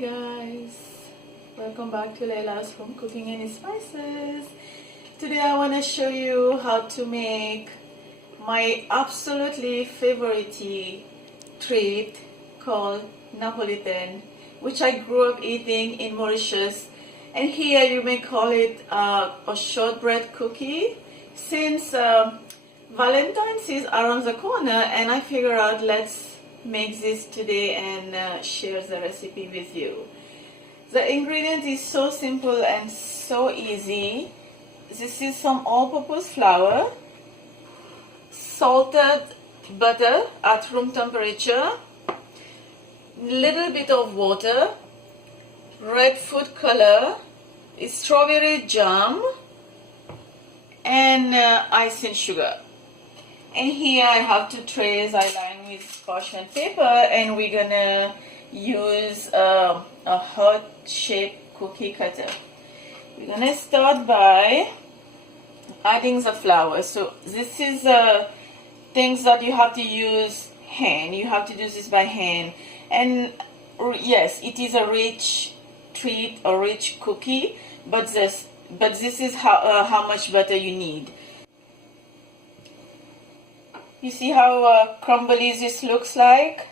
guys, welcome back to Laila's Home Cooking and Spices. Today I want to show you how to make my absolutely favorite treat called Napolitan, which I grew up eating in Mauritius, and here you may call it a shortbread cookie. Since Valentine's is around the corner, and I figure out let's make this today and share the recipe with you. The ingredient is so simple and so easy. This is some all-purpose flour, salted butter at room temperature, little bit of water, red food color, strawberry jam, and icing sugar. And here I have two trays I line with parchment paper, and we're gonna use a heart-shaped cookie cutter. We're gonna start by adding the flour. So this is things that you have to use hand. You have to do this by hand. And yes, it is a rich treat, a rich cookie, but this is how much butter you need. You see how crumbly this looks like?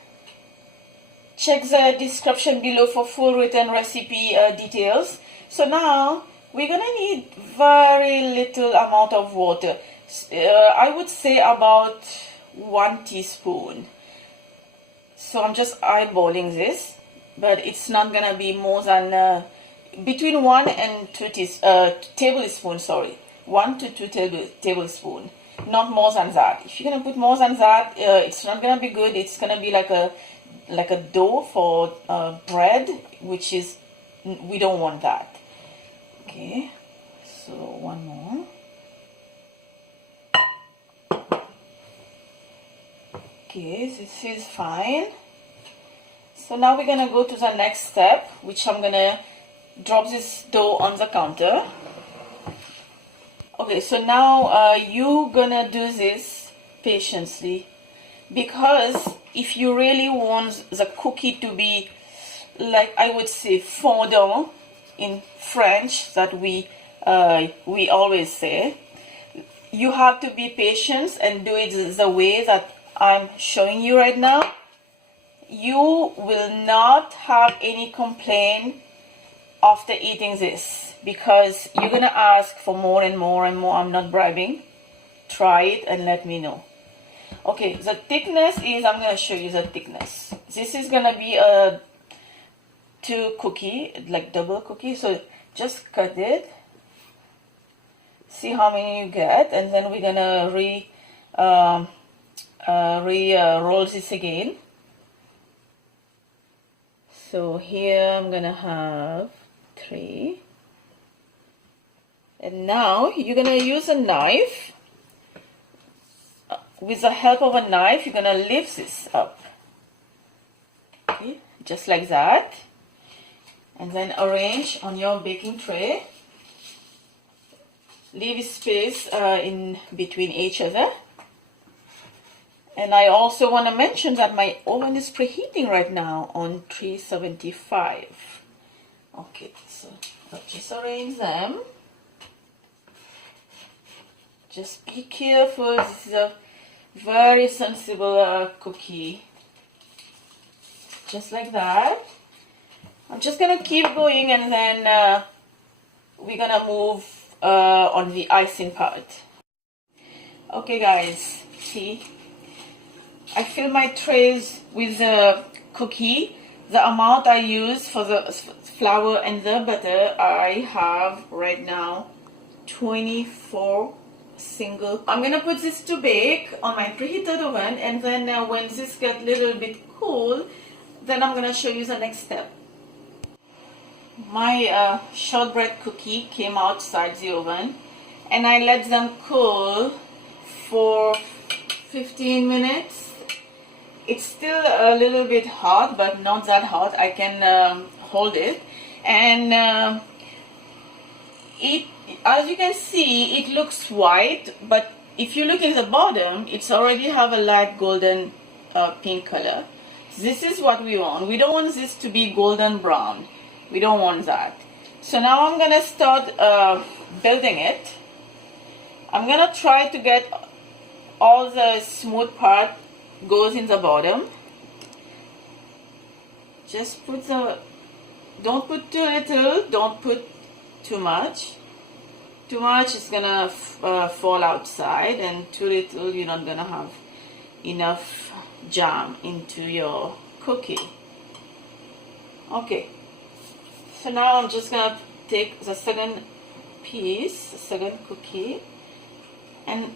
Check the description below for full written recipe details. So now we're gonna need very little amount of water. I would say about 1 teaspoon. So I'm just eyeballing this, but it's not gonna be more than between 1 and 2 tablespoons. Sorry, 1 to 2 tablespoons. Not more than that. If you're gonna put more than that, it's not gonna be good. It's gonna be like a dough for bread, which is, we don't want that. Okay, so one more. Okay, this is fine. So now we're gonna go to the next step, which I'm gonna drop this dough on the counter. Okay, so now you're gonna do this patiently, because if you really want the cookie to be, like I would say, fondant in French, that we always say, you have to be patient and do it the way that I'm showing you right now. You will not have any complaint after eating this, because you're gonna ask for more and more and more. I'm not bribing. Try it and let me know. Okay, the thickness is, I'm gonna show you the thickness. This is gonna be a 2 cookie, like double cookie. So just cut it, see how many you get, and then we're gonna roll this again. So here I'm gonna have 3, and now you're gonna use a knife. With the help of a knife, you're gonna lift this up, okay, just like that, and then arrange on your baking tray. Leave space in between each other. And I also want to mention that my oven is preheating right now on 375. Okay, so I'll just arrange them. Just be careful. This is a very sensible cookie. Just like that. I'm just gonna keep going, and then we're gonna move on the icing part. Okay, guys, see, I fill my trays with the cookie. The amount I use for the flour and the butter, I have right now 24 single. I'm gonna put this to bake on my preheated oven, and then when this gets a little bit cool, then I'm gonna show you the next step. My shortbread cookie came outside the oven, and I let them cool for 15 minutes. It's still a little bit hot, but not that hot. I can hold it, and as you can see, it looks white, but if you look in the bottom, it's already have a light golden pink color. This is what we want. We don't want this to be golden brown. We don't want that. So now I'm gonna start building it. I'm gonna try to get all the smooth part goes in the bottom. Just put don't put too little, don't put too much. Too much is gonna fall outside, and too little you're not gonna have enough jam into your cookie. Okay, so now I'm just gonna take the second piece, the second cookie, and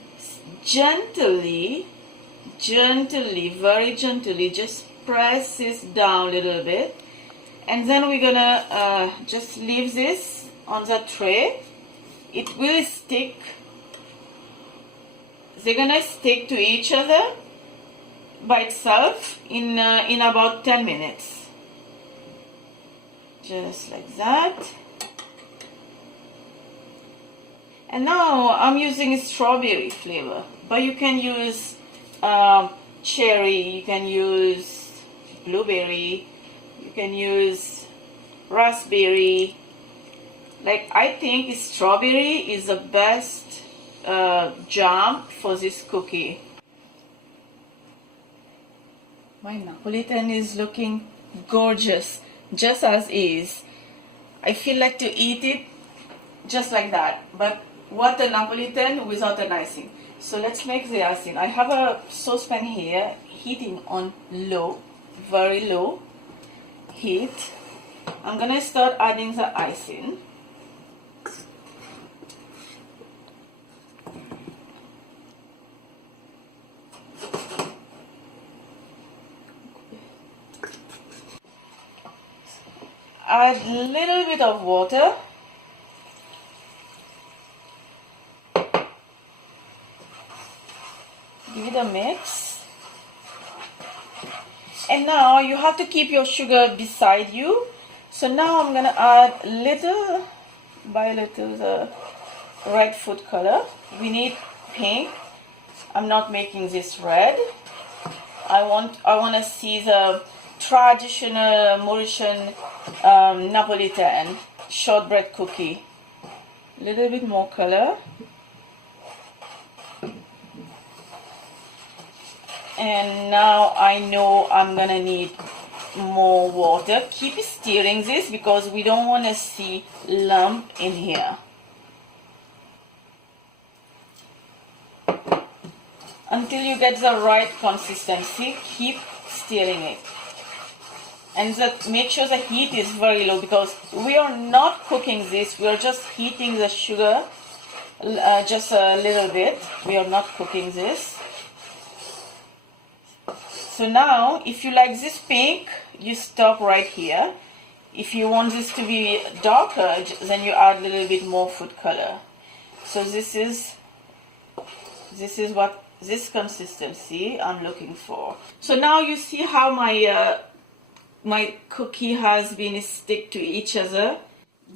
gently, very gently, just press this down a little bit, and then we're gonna just leave this on the tray. It will stick. They're gonna stick to each other by itself in about 10 minutes. Just like that. And now I'm using strawberry flavor, but you can use cherry, you can use blueberry, you can use raspberry. Like, I think strawberry is the best jam for this cookie. My Napolitan is looking gorgeous, just as is. I feel like to eat it just like that, but what a Napolitan without an icing. So let's make the icing. I have a saucepan here, heating on low, very low heat. I'm gonna start adding the icing. Add a little bit of water. Give it a mix. And now you have to keep your sugar beside you. So now I'm gonna add little by little the red food color. We need pink. I'm not making this red. I want to see the traditional Mauritian Napolitan shortbread cookie. A little bit more color. And now I know I'm gonna need more water. Keep stirring this because we don't want to see lump in here. Until you get the right consistency, keep stirring it. And make sure the heat is very low, because we are not cooking this, we are just heating the sugar just a little bit. We are not cooking this. So now, if you like this pink, you stop right here. If you want this to be darker, then you add a little bit more food color. So this is what this consistency I'm looking for. So now you see how my cookie has been stick to each other.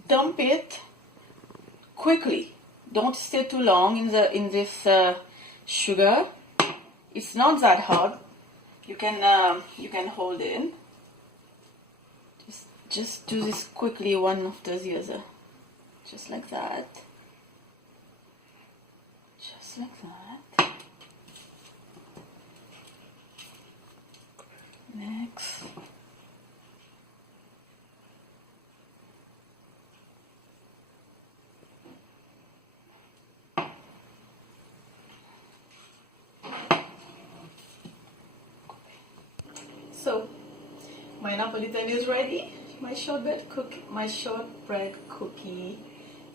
Dump it quickly. Don't stay too long in this sugar. It's not that hot. You can hold in. Just do this quickly, one after the other, just like that. Just like that. Next. So, my Napolitan is ready. My shortbread cookie.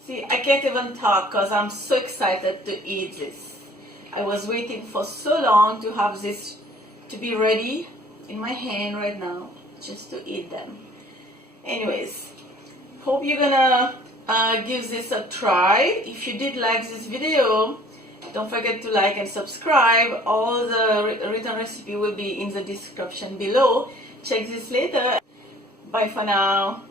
See, I can't even talk because I'm so excited to eat this. I was waiting for so long to have this to be ready in my hand right now, just to eat them. Anyways, hope you're gonna give this a try. If you did like this video, don't forget to like and subscribe. All the written recipe will be in the description below. Check this later. Bye for now.